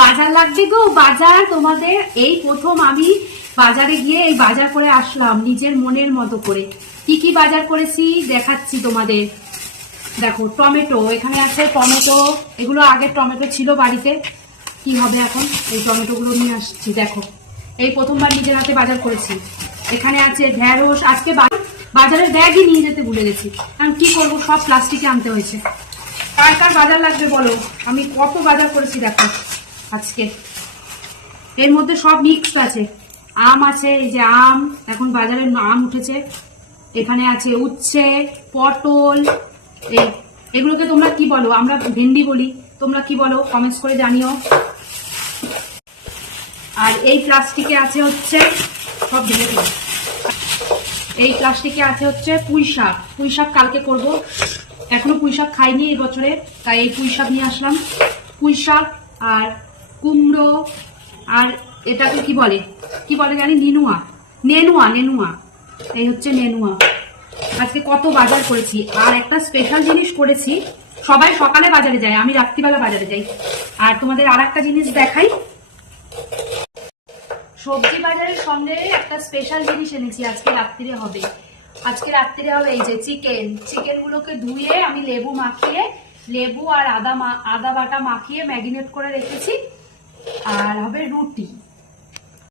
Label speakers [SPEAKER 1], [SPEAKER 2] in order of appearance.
[SPEAKER 1] বাজার লাগবে গো, বাজার। তোমাদের এই প্রথম আমি বাজারে গিয়ে এই বাজার করে আসলাম, নিজের মনের মতো করে। কি কি বাজার করেছি দেখাচ্ছি তোমাদের। দেখো, টমেটো, এখানে আছে টমেটো, এগুলো আগে টমেটো ছিল বাড়িতে। কি হবে এখন? এই টমেটোগুলো নিয়ে আসছি, দেখো। এই প্রথমবার নিজের হাতে বাজার করেছি। এখানে আছে ঢেঁড়স, আজকে বাজারের ব্যাগই নিয়ে যেতে ভুলে গেছি। কারণ কি করব? সব প্লাস্টিকে আনতে হয়েছে। কার কার বাজার লাগবে বলো? আমি কত বাজার করেছি, দেখো। আজকে। এর মধ্যে সব মিক্সড আছে। আম আছে, এই যে আম, এখন বাজারে আম উঠেছে। এখানে আছে উচ্ছে, পটল এই এগুলোকে তোমরা কি বলো? আমরা ভেন্ডি বলি। তোমরা কি বলো? কমেন্টস করে জানিও। আর এই প্লাস্টিকে আছে হচ্ছে, সব ঢেলে দিই এই প্লাস্টিকে আছে হচ্ছে পুঁই শাক। পুঁই শাক কালকে করব। এখনও পুঁই শাক খাইনি এই বছরে তাই এই পুঁই শাক নিয়ে আসলাম। পুঁই শাক আর কুমড়ো আর এটাকে কি বলে? কি বলে জানি? নেনুয়া। নেনুয়া নেনুয়া। এই হচ্ছে নেনুয়া। আজকে কত বাজার করেছি। আর একটা স্পেশাল জিনিস করেছি। সবাই সকালে বাজারে যায়, আমি রাত্রিবেলা বাজারে যাই। আর তোমাদের আর একটা জিনিস দেখাই। সবজি বাজারের সঙ্গে একটা স্পেশাল জিনিস এনেছি, আজকে রাত্রিরে হবে। আজকে রাত্রিরে হবে এই যে চিকেন চিকেন গুলোকে ধুয়ে আমি লেবু মাখিয়ে, লেবু আর আদা আদা বাটা মাখিয়ে ম্যাগিনেট করে রেখেছি। আর হবে রুটি।